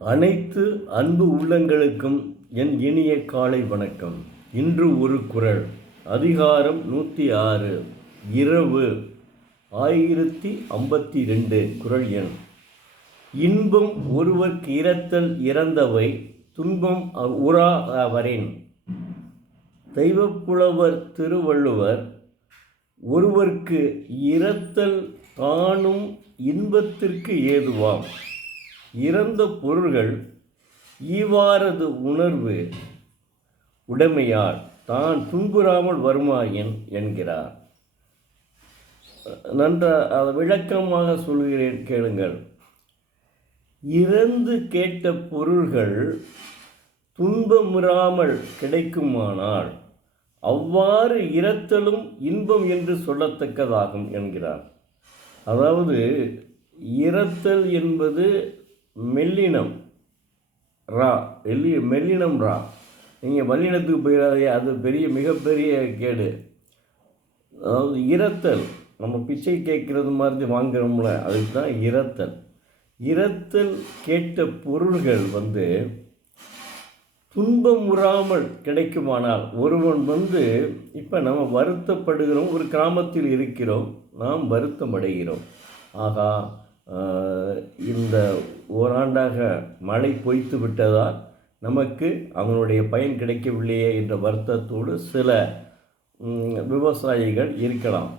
அனைத்து அன்பு உள்ளங்களுக்கும் என் இனிய காலை வணக்கம். இன்று ஒரு குறள். அதிகாரம் 106, இரவு, 1052, குறள் எண். இன்பம் ஒருவர்க்கு இரத்தல் இறந்தவை, துன்பம் உறாவரின். தெய்வப்புலவர் திருவள்ளுவர், ஒருவர்க்கு இரத்தல் தானும் இன்பத்திற்கு ஏதுவாம். இறந்த பொருள்கள் ஈவாரது உணர்வு உடைமையால் தான் துன்புறாமல் வருமாயின் என்கிறார். விளக்கமாக சொல்கிறேன், கேளுங்கள். இறந்து கேட்ட பொருள்கள் துன்பமுறாமல் கிடைக்குமானால் அவ்வாறு இரத்தலும் இன்பம் என்று சொல்லத்தக்கதாகும் என்கிறார். அதாவது இரத்தல் என்பது மெல்லினம் ரா, மெல்லினம் ரா. நீங்கள் வல்லினத்துக்கு போயிடாதே, அது மிகப்பெரிய கேடு. அதாவது இரத்தல், நம்ம பிச்சை கேட்குறது மாதிரி வாங்குறோம்ல, அதுக்கு தான் இரத்தல். இரத்தல் கேட்ட பொருள்கள் துன்பமுறாமல் கிடைக்குமானால், ஒருவன் இப்போ நம்ம வருத்தப்படுகிறோம், ஒரு கிராமத்தில் இருக்கிறோம், நாம் வருத்தம் அடைகிறோம். ஆகா, இந்த ஓராண்டாக மழை பொய்த்து விட்டதால் நமக்கு அவனுடைய பயன் கிடைக்கவில்லையே என்ற வருத்தத்தோடு சில விவசாயிகள் இருக்கலாம்.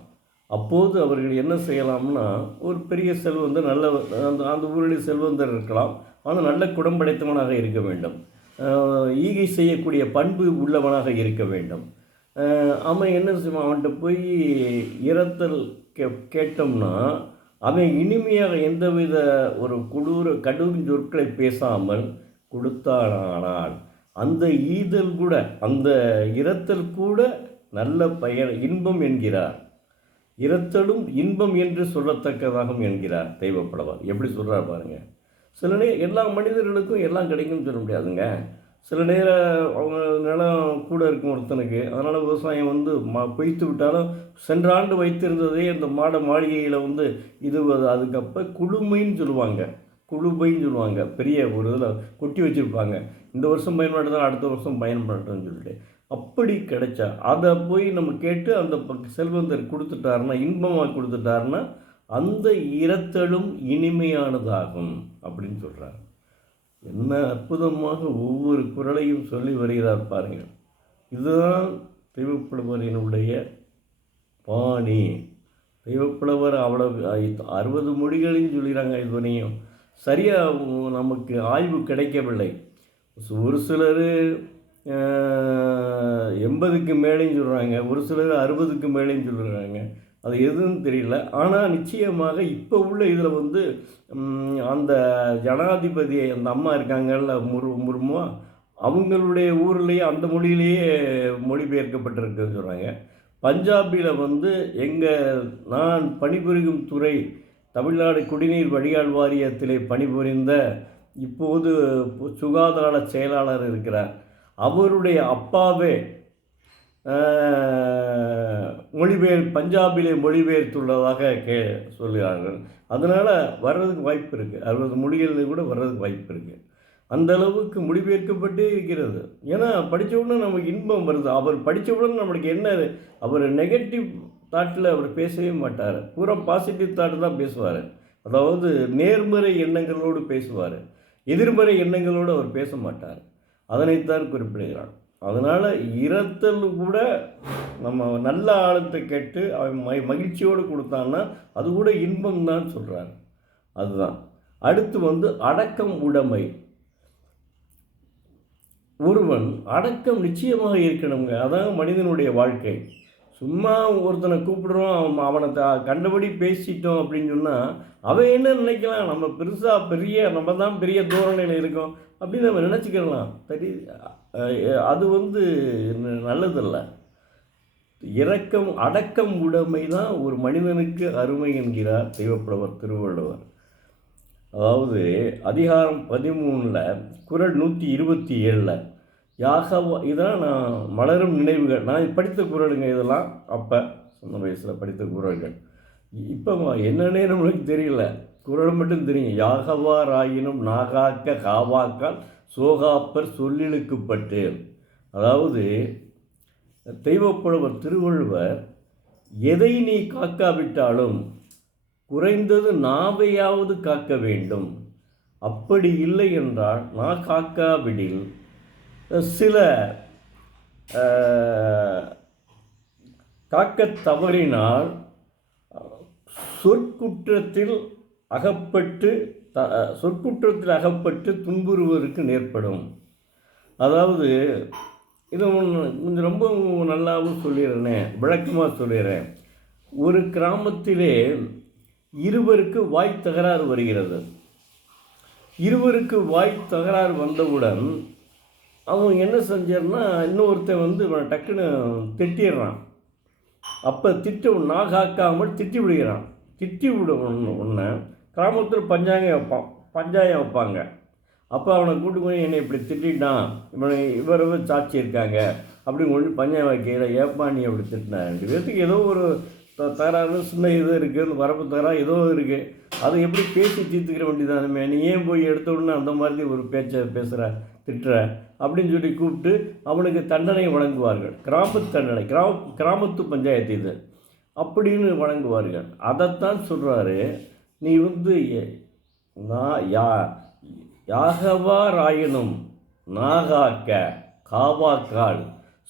அப்போது அவர்கள் என்ன செய்யலாம்னா, ஒரு பெரிய செல்வந்தர், நல்ல அந்த ஊரில் செல்வந்தர் இருக்கலாம், ஆனால் நல்ல குடம்படைத்தவனாக இருக்க வேண்டும், ஈகை செய்யக்கூடிய பண்பு உள்ளவனாக இருக்க வேண்டும். அவன் என்ன செய்வான், அவன்கிட்ட போய் இரத்தல் கேட்டோம்னா அவன் இனிமையாக எந்தவித ஒரு கடும் சொற்களை பேசாமல் கொடுத்தானால் அந்த ஈதல் கூட, அந்த இரத்தல் கூட நல்ல பயன், இன்பம் என்கிறார். இரத்தலும் இன்பம் என்று சொல்லத்தக்கதாகும் என்கிறார் தெய்வப்புலவர். எப்படி சொல்கிறார் பாருங்க. சில எல்லா மனிதர்களுக்கும் எல்லாம் கிடைக்கும்னு சொல்ல முடியாதுங்க. சில நேரம் அவங்க நிலம் கூட இருக்கும் ஒருத்தனுக்கு, அதனால் விவசாயம் பொய்த்து விட்டாலும் சென்ற ஆண்டு வைத்திருந்ததே அந்த மாளிகையில் இது அதுக்கப்போ குளுமைன்னு சொல்லுவாங்க, பெரிய ஒரு இதில் கொட்டி வச்சுருப்பாங்க. இந்த வருஷம் பயன்படுத்தலாம், அடுத்த வருஷம் பயன்படுத்தணும்னு சொல்லிட்டு. அப்படி கிடைச்சா அதை போய் நம்ம கேட்டு அந்த செல்வந்தர் கொடுத்துட்டாருன்னா, இன்பமாக கொடுத்துட்டாருன்னா அந்த இரத்தலும் இனிமையானதாகும் அப்படின்னு சொல்கிறார். என்ன அற்புதமாக ஒவ்வொரு குறளையும் சொல்லி வருகிறார் பாருங்கள். இதுதான் தெய்வப்புலவரினுடைய பாணி. தெய்வப்புலவர் அவ்வளவு 60 மொழிகளையும் சொல்கிறாங்க. இதுவரையும் சரியாக நமக்கு ஆய்வு கிடைக்கவில்லை. ஒரு சிலர் 80க்கு மேலேயும் சொல்கிறாங்க, ஒரு சிலர் 60க்கு மேலேயும் சொல்கிறாங்க. அது எதுன்னு தெரியல. ஆனால் நிச்சயமாக இப்போ உள்ள இதில் அந்த ஜனாதிபதி, அந்த அம்மா இருக்காங்கல்ல, முர்மு, அவங்களுடைய ஊர்லேயே அந்த மொழியிலேயே மொழிபெயர்க்கப்பட்டிருக்குன்னு சொல்கிறாங்க. பஞ்சாபில் நான் பணிபுரியும் துறை தமிழ்நாடு குடிநீர் வடிகால் வாரியத்திலே பணிபுரிந்த இப்போது சுகாதார செயலாளர் இருக்கிறார். அவருடைய அப்பாவே பஞ்சாபிலே மொழிபெயர்த்துள்ளதாக சொல்கிறார்கள். அதனால் வர்றதுக்கு வாய்ப்பு இருக்குது. 60 மொழிகளில் கூட வர்றதுக்கு வாய்ப்பு இருக்குது. அந்த அளவுக்கு மொழிபெயர்க்கப்பட்டே இருக்கிறது. ஏன்னா படித்தவுடனே நமக்கு இன்பம் வருது. அவர் படித்தவுடனே நம்மளுக்கு என்ன, அவர் நெகட்டிவ் தாட்டில் அவர் பேசவே மாட்டார், பூரா பாசிட்டிவ் தாட்டு தான் பேசுவார். அதாவது நேர்மறை எண்ணங்களோடு பேசுவார், எதிர்மறை எண்ணங்களோடு அவர் பேச மாட்டார். அதனைத்தான் குறிப்பிடுகிறார். அதனால் இரத்தல் கூட நம்ம நல்ல ஆழத்தை கேட்டு அவன் மகிழ்ச்சியோடு கொடுத்தான்னா அது கூட இன்பம் தான் சொல்கிறார். அதுதான். அடுத்து அடக்கம் உடைமை. ஒருவன் அடக்கம் நிச்சயமாக இருக்கணுங்க. அதான் மனிதனுடைய வாழ்க்கை. சும்மா ஒருத்தனை கூப்பிடுறோம், அவனை கண்டபடி பேசிட்டோம் அப்படின்னு சொன்னால் அவன் என்ன நினைக்கலாம், நம்ம தான் பெரிய தோரணையில் இருக்கோம் அப்படின்னு நம்ம நினச்சிக்கலாம். அது நல்லதில்ல. அடக்கம் உடைமை தான் ஒரு மனிதனுக்கு அருமை என்கிறார் தெய்வப்புலவர் திருவள்ளுவர். அதாவது அதிகாரம் 13 குறள் 127 இதெல்லாம் நான் மலரும் நினைவுகள், நான் படித்த குறளுங்க இதெல்லாம். அப்போ சின்ன வயசில் படித்த குறள்கள். இப்போ என்னன்னே நம்மளுக்கு தெரியல. குறள் மட்டும் தெரியும். யாகவாராயினும் நாகாக்க காவாக்கால் சோகாப்பர் சொல்லிழுக்குப்பட்டு. அதாவது தெய்வப்புலவர் திருவள்ளுவர், எதை நீ காக்காவிட்டாலும் குறைந்தது நாவையாவது காக்க வேண்டும், அப்படி இல்லை என்றால் நான் காக்காவிடில் சில காக்கத் தவறினால் சொற்குற்றத்தில் அகப்பட்டு துன்புறுவதற்கு நேர்படும். அதாவது இதை கொஞ்சம் ரொம்ப நல்லாவும் சொல்லிடுறேன், விளக்கமாக சொல்லிடுறேன். ஒரு கிராமத்திலே இருவருக்கு வாய் தகராறு வருகிறது. இருவருக்கு வாய் தகராறு வந்தவுடன் அவன் என்ன செஞ்சார்னா, இன்னொருத்தன் இவன் டக்குன்னு திட்டிடுறான். அப்போ நாகாக்காமல் திட்டி விடுகிறான். திட்டி விட ஒன்று கிராமத்தில் பஞ்சாயம் வைப்பாங்க. அப்போ அவனை கூட்டு போய் என்னை இப்படி திட்டான், இவரவே சாட்சி இருக்காங்க அப்படின்னு கொண்டு பஞ்சாயம் வைக்கிற, ஏப்பா நீ அப்படி திட்டினா, 2 பேர்த்துக்கு ஏதோ ஒரு தகராறு, சின்ன இது இருக்குது, வரப்பு தகராறு ஏதோ இருக்குது, அதை எப்படி பேசி தீர்த்துக்கிற வேண்டியதானுமே, நீ ஏன் போய் எடுத்த உடனே அந்த மாதிரி ஒரு பேச்சை பேசுகிற, திட்டுற அப்படின்னு சொல்லி கூப்பிட்டு அவனுக்கு தண்டனை வழங்குவார்கள். தண்டனை, கிராமத்து பஞ்சாயத்து இது அப்படின்னு வழங்குவார்கள். அதைத்தான் சொல்கிறாரு, நீ யாகவாராயினும் நாகாக்க காவாக்கால்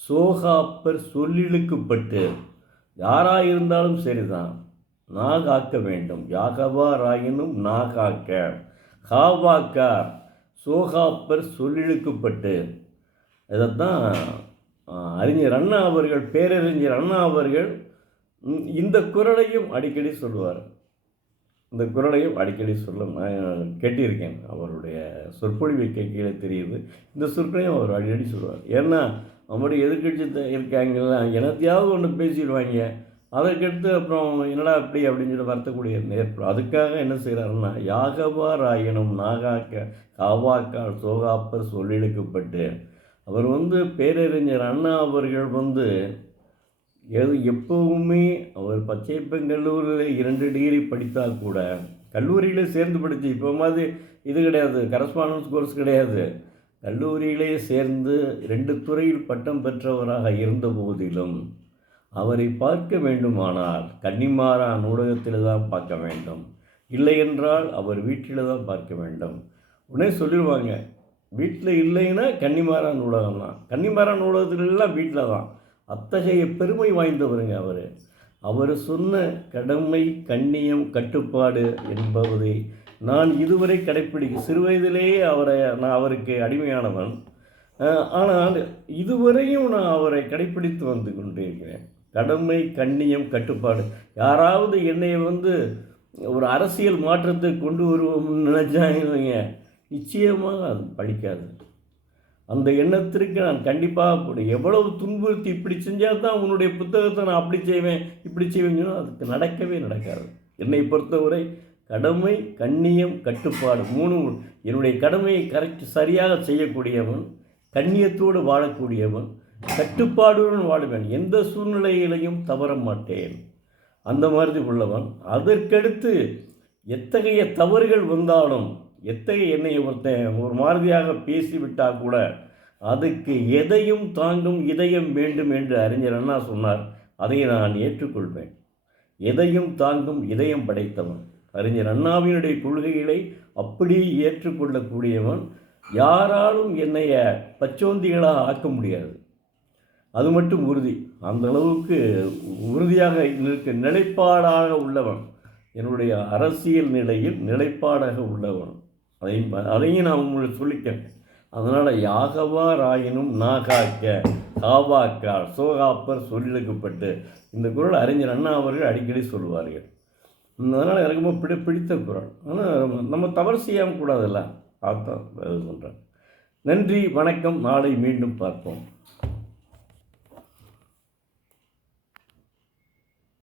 சோகாப்பர் சொல்லிழுக்குப்பட்டு. யாராக இருந்தாலும் சரிதான், நாகாக்க வேண்டும். யாகவாராயினும் நாகாக்க காவாக்கார் சோகாப்பர் சொல்லிழுக்குப்பட்டு. இதைத்தான் அறிஞர் அண்ணா அவர்கள், பேரறிஞர் அண்ணா அவர்கள் இந்த குறளையும் அடிக்கடி சொல்லுவார். இந்த குறளையும் அடிக்கடி சொல்ல நான் கேட்டிருக்கேன். அவருடைய சொற்பொழிவை கேட்கல தெரியுது. இந்த சொற்களையும் அவர் அடிக்கடி சொல்லுவார். ஏன்னா அவருடைய எதிர்கட்சி இருக்காங்களா, எனத்தையாவது ஒன்று பேசிடுவாங்க, அதற்கடுத்து அப்புறம் என்னடா அப்படி அப்படின்னு சொல்லி வருத்தக்கூடிய ஏற்படும். அதுக்காக என்ன செய்கிறாருன்னா, யாகவாராயினும் நாகாக்க காவாக்கால் சோகாப்பர் சொல்லிழுக்கப்பட்டு. அவர் பேரறிஞர் அண்ணா அவர்கள் எப்பவுமே அவர் பச்சையப்பன் கல்லூரியில் 2 டிகிரி படித்தால் கூட, கல்லூரியில் சேர்ந்து படித்து, இப்போ மாதிரி இது கிடையாது, கரஸ்பாண்டன்ஸ் கோர்ஸ் கிடையாது, கல்லூரியிலே சேர்ந்து 2 துறையில் பட்டம் பெற்றவராக இருந்த போதிலும் அவரை பார்க்க வேண்டுமானால் கன்னிமாரா நூலகத்தில் தான் பார்க்க வேண்டும், இல்லை என்றால் அவர் வீட்டில் தான் பார்க்க வேண்டும். உடனே சொல்லிடுவாங்க, வீட்டில் இல்லைன்னா கன்னிமாரா நூலகம் தான், கன்னிமாரா நூலகத்திலெல்லாம் வீட்டில் தான். அத்தகைய பெருமை வாய்ந்தவருங்க அவர். அவர் சொன்ன கடமை, கண்ணியம், கட்டுப்பாடு என்பதை நான் இதுவரை சிறு வயதிலேயே நான் அவருக்கு அடிமையானவன். ஆனால் இதுவரையும் நான் அவரை கடைப்பிடித்து வந்து கொண்டிருக்கிறேன். கடமை, கண்ணியம், கட்டுப்பாடு. யாராவது என்னை ஒரு அரசியல் மாற்றத்தை கொண்டு வருவோம்னு நினச்சாங்க, நிச்சயமாக அது படிக்காது. அந்த எண்ணத்திற்கு நான் கண்டிப்பாக எவ்வளவு துன்புறுத்தி இப்படி செஞ்சால் தான் உன்னுடைய புத்தகத்தை நான் அப்படி செய்வேன் இப்படி செய்வேன்னு அதுக்கு நடக்கவே நடக்காது. என்னை பொறுத்தவரை கடமை, கண்ணியம், கட்டுப்பாடு 3 என்னுடைய கடமையை சரியாக செய்யக்கூடியவன், கண்ணியத்தோடு வாழக்கூடியவன், கட்டுப்பாடுடன் வாழுவேன், எந்த சூழ்நிலையிலையும் தவற மாட்டேன், அந்த மாதிரி உள்ளவன். அதற்கடுத்து எத்தகைய தவறுகள் வந்தாலும், எத்தகைய என்னை ஒரு மாதிரியாக பேசிவிட்டால் கூட அதுக்கு எதையும் தாங்கும் இதயம் வேண்டும் என்று அறிஞர் அண்ணா சொன்னார். அதை நான் ஏற்றுக்கொள்வேன். எதையும் தாங்கும் இதயம் படைத்தவன் அறிஞர் அண்ணாவினுடைய கொள்கைகளை அப்படியே ஏற்றுக்கொள்ளக்கூடியவன். யாராலும் என்னைய பச்சோந்திகளாக ஆக்க முடியாது, அது மட்டும் உறுதி. அந்த அளவுக்கு உறுதியாக இருக்க நிலைப்பாடாக உள்ளவன், என்னுடைய அரசியல் நிலையில் நிலைப்பாடாக உள்ளவன். அதையும் நான் உங்களுக்கு சொல்லிட்டேன். அதனால் யாகவாராயினும் நாகாக்க காவாக்கால் சோகாப்பர் சொல்லிழுக்கப்பட்டு. இந்த குறள் அறிஞர் அண்ணா அவர்கள் அடிக்கடி சொல்லுவார்கள். அதனால் எனக்கு ரொம்ப பிடித்த குறள். ஆனால் நம்ம தவறு செய்யாமல் கூடாதுல்ல, அதுதான் இது பண்ணுறேன். நன்றி, வணக்கம். நாளை மீண்டும் பார்ப்போம்.